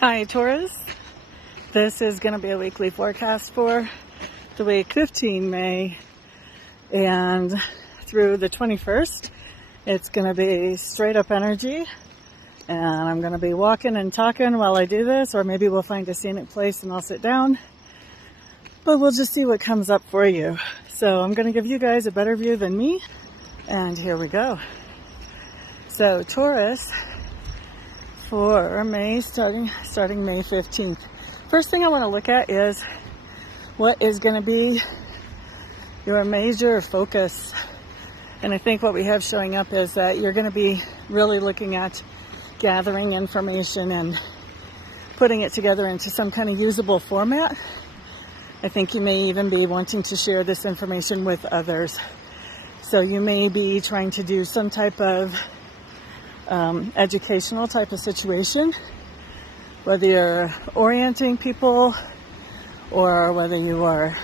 Hi Taurus, this is going to be a weekly forecast for the week 15 May and through the 21st. It's going to be straight up energy, and I'm going to be walking and talking while I do this, or maybe we'll find a scenic place and I'll sit down, but we'll just see what comes up for you. So I'm going to give you guys a better view than me, and here we go. So Taurus, for May, starting May 15th. First thing I want to look at is what is going to be your major focus. And I think what we have showing up is that you're going to be really looking at gathering information and putting it together into some kind of usable format. I think you may even be wanting to share this information with others. So you may be trying to do some type of educational type of situation, whether you're orienting people or whether you are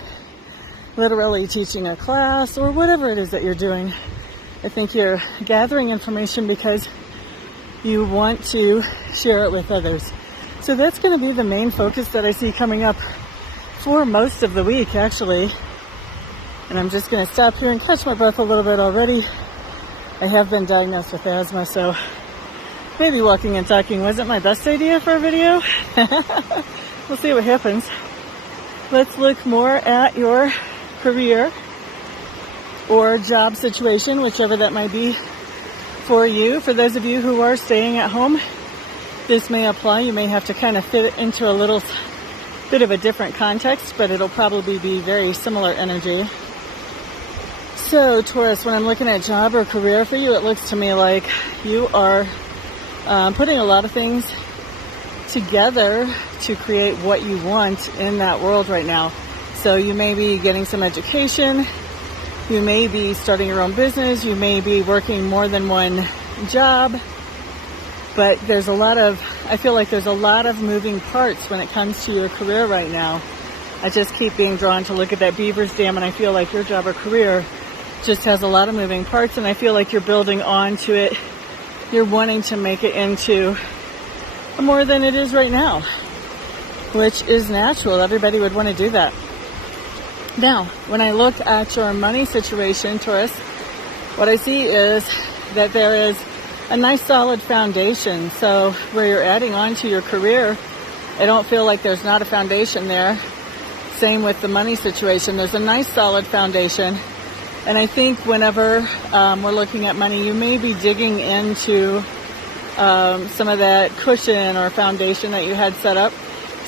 literally teaching a class or whatever it is that you're doing. I think you're gathering information because you want to share it with others. So that's going to be the main focus that I see coming up for most of the week, actually. And I'm just going to stop here and catch my breath a little bit already. I have been diagnosed with asthma, so maybe walking and talking wasn't my best idea for a video. We'll see what happens. Let's look more at your career or job situation, whichever that might be for you. For those of you who are staying at home, this may apply. You may have to kind of fit it into a little bit of a different context, but it'll probably be very similar energy. So Taurus, when I'm looking at job or career for you, it looks to me like you are putting a lot of things together to create what you want in that world right now. So you may be getting some education, you may be starting your own business, you may be working more than one job, but I feel like there's a lot of moving parts when it comes to your career right now. I just keep being drawn to look at that Beaver's Dam, and I feel like your job or career just has a lot of moving parts, and I feel like you're building onto it. You're wanting to make it into more than it is right now, which is natural. Everybody would want to do that. Now, when I look at your money situation, Taurus, what I see is that there is a nice solid foundation. So where you're adding on to your career, I don't feel like there's not a foundation there. Same with the money situation. There's a nice solid foundation. And I think whenever we're looking at money, you may be digging into some of that cushion or foundation that you had set up.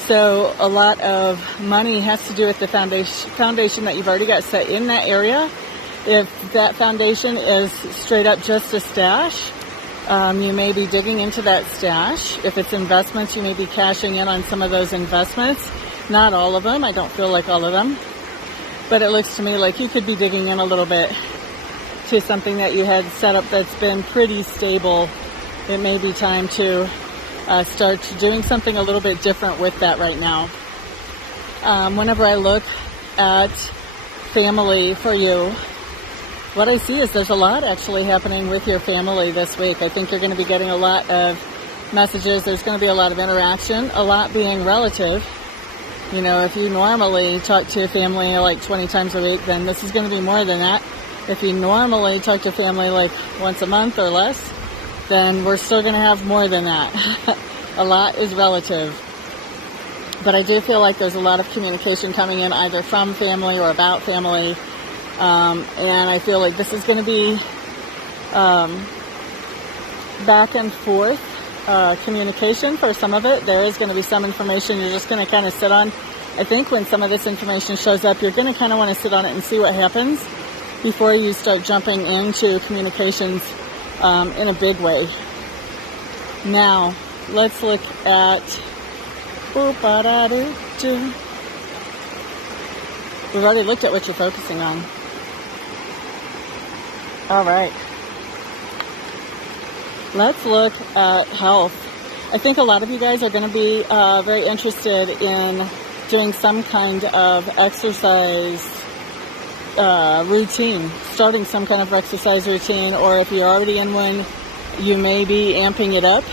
So a lot of money has to do with the foundation that you've already got set in that area. If that foundation is straight up just a stash, you may be digging into that stash. If it's investments, you may be cashing in on some of those investments. Not all of them. I don't feel like all of them. But it looks to me like you could be digging in a little bit to something that you had set up that's been pretty stable. It may be time to start doing something a little bit different with that right now. Whenever I look at family for you, what I see is there's a lot actually happening with your family this week. I think you're going to be getting a lot of messages. There's going to be a lot of interaction, a lot being relative. You know, if you normally talk to your family like 20 times a week, then this is going to be more than that. If you normally talk to your family like once a month or less, then we're still going to have more than that. A lot is relative. But I do feel like there's a lot of communication coming in either from family or about family. And I feel like this is going to be back and forth communication for some of it. There is going to be some information you're just going to kind of sit on. I think when some of this information shows up, you're going to kind of want to sit on it and see what happens before you start jumping into communications in a big way. Now, let's look at we've already looked at what you're focusing on. All right. Let's look at health. I think a lot of you guys are going to be very interested in doing some kind of exercise routine, starting some kind of exercise routine, or if you're already in one, you may be amping it up.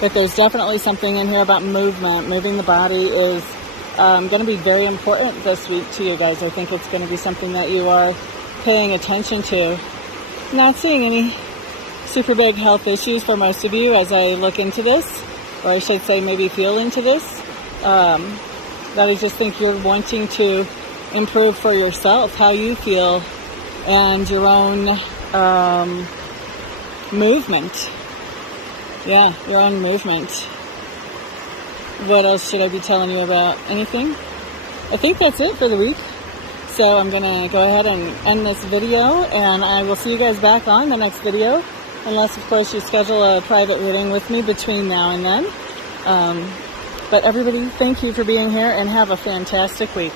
But there's definitely something in here about movement. Moving the body is going to be very important this week to you guys. I think it's going to be something that you are paying attention to. Not seeing any super big health issues for most of you as I look into this, or I should say maybe feel into this. That I just think you're wanting to improve for yourself, how you feel, and your own movement. Yeah, your own movement. What else should I be telling you about? Anything? I think that's it for the week. So I'm going to go ahead and end this video, and I will see you guys back on the next video. Unless, of course, you schedule a private reading with me between now and then. But everybody, thank you for being here, and have a fantastic week.